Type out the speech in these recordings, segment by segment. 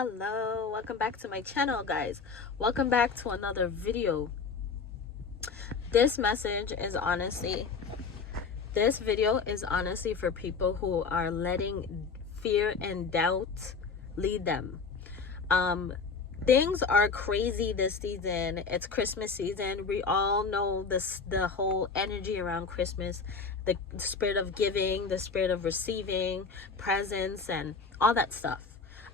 Hello, welcome back to my channel, guys. Welcome back to another video. This video is honestly for people who are letting fear and doubt lead them. Things are crazy this season. It's Christmas season. We all know the whole energy around Christmas, the spirit of giving, the spirit of receiving presents and all that stuff.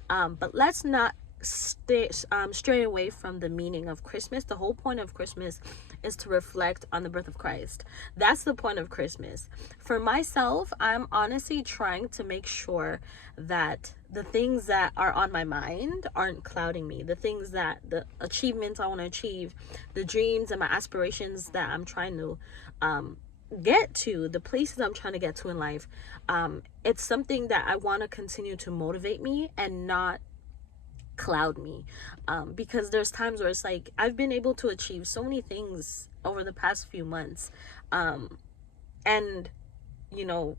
But let's not stray away from the meaning of Christmas. The whole point of Christmas is to reflect on the birth of Christ. That's the point of Christmas. For myself, I'm honestly trying to make sure that the things that are on my mind aren't clouding me. The things that, the achievements I want to achieve, the dreams and my aspirations that I'm trying to get to, the places I'm trying to get to in life, it's something that I want to continue to motivate me and not cloud me, because there's times where it's like I've been able to achieve so many things over the past few months, and you know,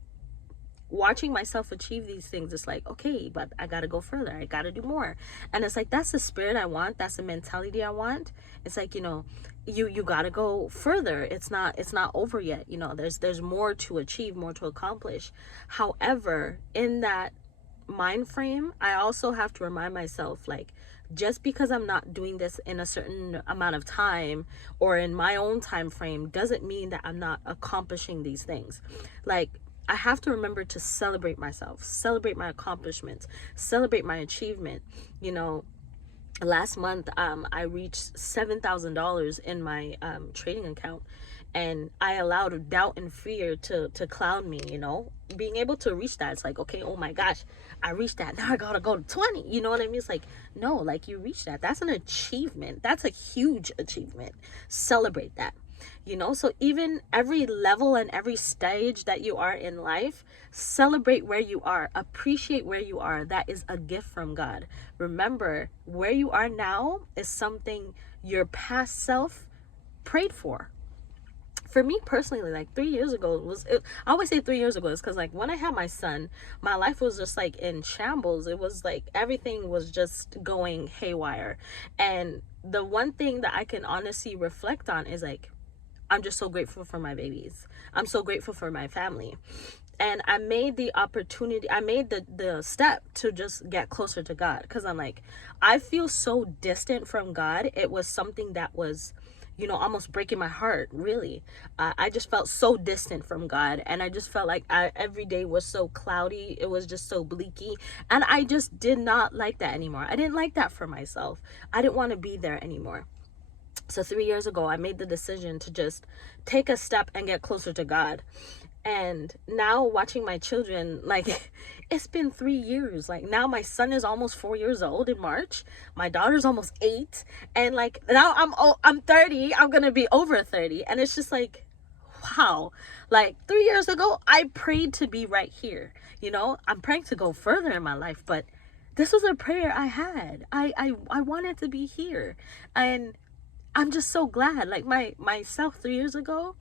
watching myself achieve these things, it's like, okay, but I gotta go further, I gotta do more. And it's like, that's the spirit I want, that's the mentality I want. It's like, you know, you gotta go further. It's not over yet. You know, there's more to achieve, more to accomplish. However, in that mind frame, I also have to remind myself, like, just because I'm not doing this in a certain amount of time or in my own time frame doesn't mean that I'm not accomplishing these things. Like, I have to remember to celebrate myself, celebrate my accomplishments, celebrate my achievement. You know, last month I reached $7,000 in my trading account, and I allowed doubt and fear to cloud me. You know, being able to reach that, it's like, okay, oh my gosh, I reached that, now I gotta go to 20. You know what I mean? It's like, no, like, you reached that, that's an achievement, that's a huge achievement. Celebrate that. You know, so even every level and every stage that you are in life, celebrate where you are, appreciate where you are. That is a gift from God. Remember, where you are now is something your past self prayed for. For me personally, like 3 years ago, I always say 3 years ago is because, like, when I had my son, my life was just like in shambles. It was like everything was just going haywire. And the one thing that I can honestly reflect on is, like, I'm just so grateful for my babies. I'm so grateful for my family. And I made the step to just get closer to God, because I'm like, I feel so distant from God. It was something that was, you know, almost breaking my heart, really. I just felt so distant from God, and I just felt like every day was so cloudy. It was just so bleaky, and I just did not like that anymore. I didn't like that for myself. I didn't want to be there anymore. So 3 years ago, I made the decision to just take a step and get closer to God. And now watching my children, like, it's been 3 years. Like, now my son is almost 4 years old in March. My daughter's almost 8. And like, now I'm 30. I'm going to be over 30. And it's just like, wow. Like, 3 years ago, I prayed to be right here. You know, I'm praying to go further in my life, but this was a prayer I had. I wanted to be here. And I'm just so glad. Like, myself 3 years ago,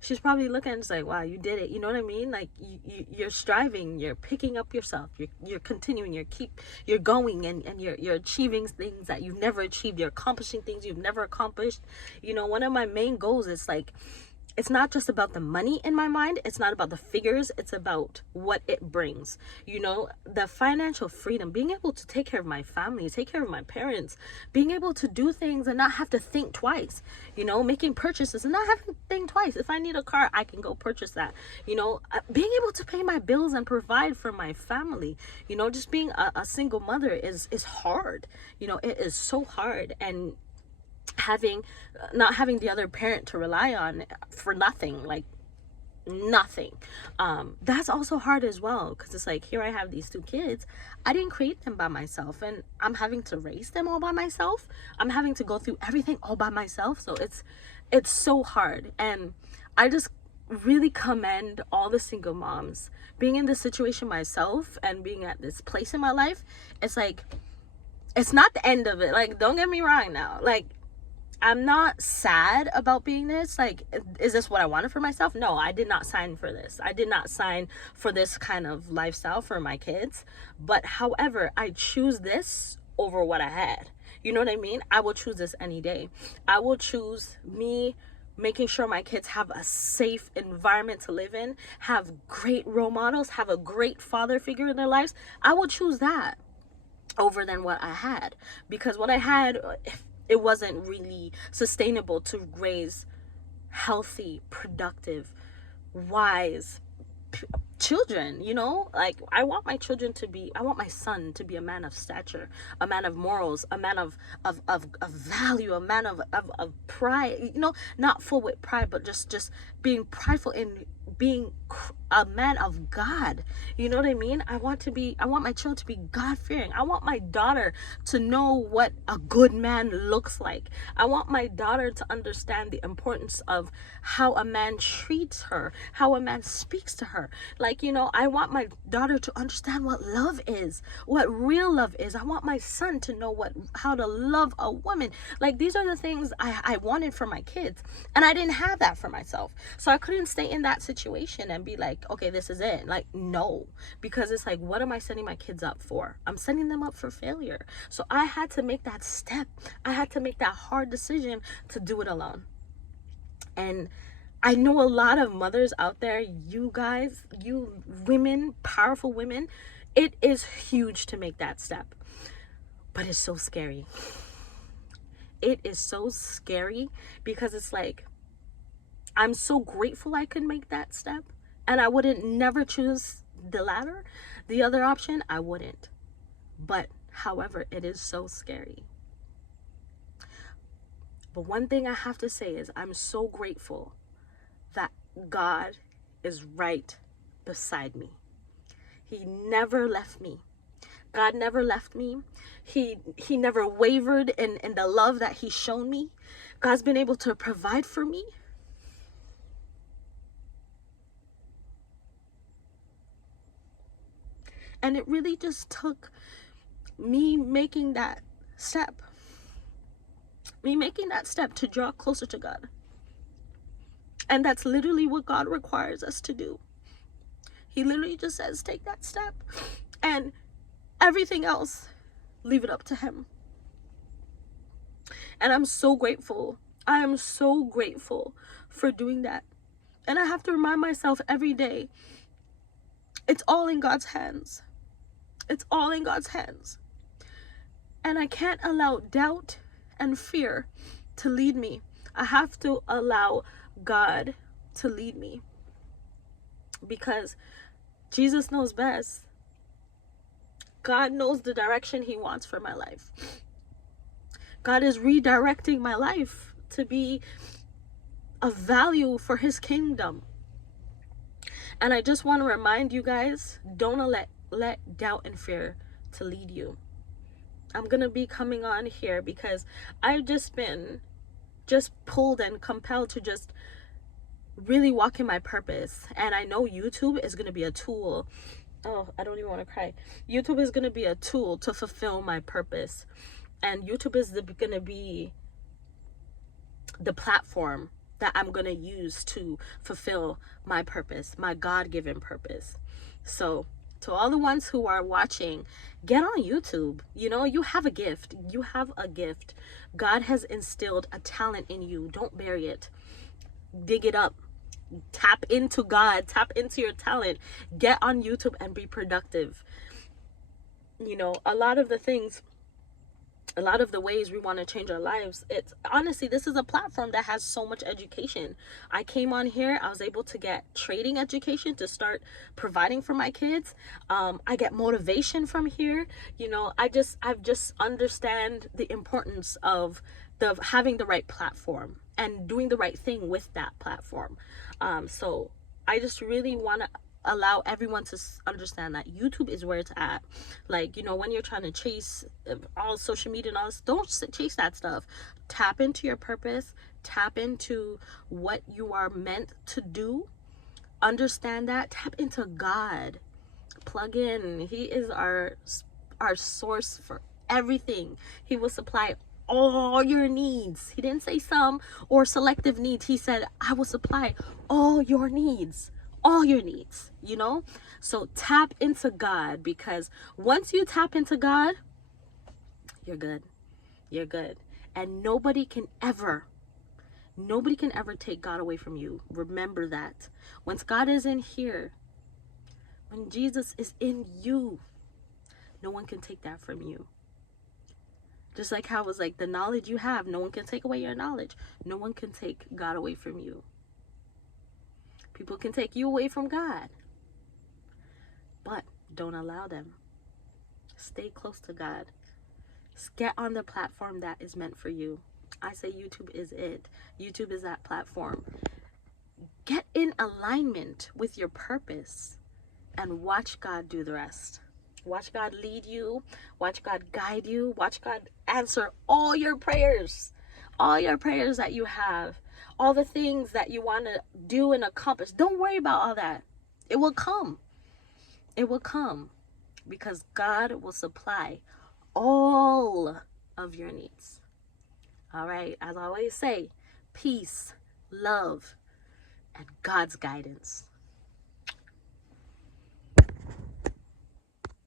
she's probably looking and say, wow, you did it. You know what I mean? Like, you're striving, you're picking up yourself, you're continuing, you're going, and you're achieving things that you've never achieved. You're accomplishing things you've never accomplished. You know, one of my main goals is, like, it's not just about the money in my mind. It's not about the figures. It's about what it brings. You know, the financial freedom, being able to take care of my family, take care of my parents, being able to do things and not have to think twice, you know, making purchases and not having to think twice. If I need a car, I can go purchase that. You know, being able to pay my bills and provide for my family. You know, just being a single mother is hard. You know, it is so hard. And not having the other parent to rely on for nothing, like nothing, that's also hard as well, because it's like, here I have these 2 kids. I didn't create them by myself, and I'm having to raise them all by myself. I'm having to go through everything all by myself. So it's so hard. And I just really commend all the single moms being in this situation myself and being at this place in my life. It's like, it's not the end of it. Like, don't get me wrong now. Like, I'm not sad about being this. Like, is this what I wanted for myself? No, I did not sign for this. I did not sign for this kind of lifestyle for my kids. But however, I choose this over what I had. You know what I mean? I will choose this any day. I will choose me making sure my kids have a safe environment to live in, have great role models, have a great father figure in their lives. I will choose that over than what I had, because what I had, it wasn't really sustainable to raise healthy, productive, wise children. You know, like I want my son to be a man of stature, a man of morals, a man of value, a man of pride, you know, not full with pride, but just being prideful in being a man of God. You know what I mean? I want my children to be God-fearing. I want my daughter to know what a good man looks like. I want my daughter to understand the importance of how a man treats her, how a man speaks to her. Like, you know, I want my daughter to understand what love is, what real love is. I want my son to know how to love a woman. Like, these are the things I wanted for my kids, and I didn't have that for myself. So I couldn't stay in that situation and be like, okay, this is it. Like, no, because it's like, what am I setting my kids up for? I'm setting them up for failure. So I had to make that step. I had to make that hard decision to do it alone. And I know a lot of mothers out there, you guys, you women, powerful women, it is huge to make that step, but it's so scary. It is so scary because it's like, I'm so grateful I could make that step, and I wouldn't never choose the latter. The other option, I wouldn't. But however, it is so scary. But one thing I have to say is I'm so grateful that God is right beside me. He never left me. God never left me. He never wavered in the love that He's shown me. God's been able to provide for me. And it really just took me making that step. Me making that step to draw closer to God. And that's literally what God requires us to do. He literally just says, take that step. And everything else, leave it up to Him. And I'm so grateful. I am so grateful for doing that. And I have to remind myself every day, it's all in God's hands. It's all in God's hands. And I can't allow doubt and fear to lead me. I have to allow God to lead me, because Jesus knows best. God knows the direction He wants for my life. God is redirecting my life to be of value for His kingdom. And I just want to remind you guys, don't let doubt and fear to lead you. I'm going to be coming on here because I've just been pulled and compelled to just really walk in my purpose. And I know YouTube is going to be a tool. Oh, I don't even want to cry. YouTube is going to be a tool to fulfill my purpose. And YouTube is going to be the platform that I'm going to use to fulfill my purpose, my God-given purpose. So to all the ones who are watching, get on YouTube. You know, you have a gift. You have a gift. God has instilled a talent in you. Don't bury it. Dig it up. Tap into God. Tap into your talent. Get on YouTube and be productive. You know, a lot of the ways we want to change our lives, it's honestly, this is a platform that has so much education. I came on here, I was able to get trading education to start providing for my kids. I get motivation from here. You know, I've just understand the importance of having the right platform and doing the right thing with that platform. So I just really want to allow everyone to understand that YouTube is where it's at. Like, you know, when you're trying to chase all social media and all this, don't chase that stuff. Tap into your purpose. Tap into what you are meant to do. Understand that. Tap into God. Plug in. He is our source for everything. He will supply all your needs. He didn't say some or selective needs. He said, I will supply all your needs. All your needs, you know? So tap into God, because once you tap into God, you're good. You're good. And nobody can ever take God away from you. Remember that. Once God is in here, when Jesus is in you, no one can take that from you. Just like how it was like the knowledge you have, no one can take away your knowledge. No one can take God away from you. People can take you away from God, but don't allow them. Stay close to God. Get on the platform that is meant for you. I say YouTube is it. YouTube is that platform. Get in alignment with your purpose and watch God do the rest. Watch God lead you. Watch God guide you. Watch God answer all your prayers. All your prayers that you have. All the things that you want to do and accomplish. Don't worry about all that. It will come. It will come. Because God will supply all of your needs. All right. As I always say, peace, love, and God's guidance.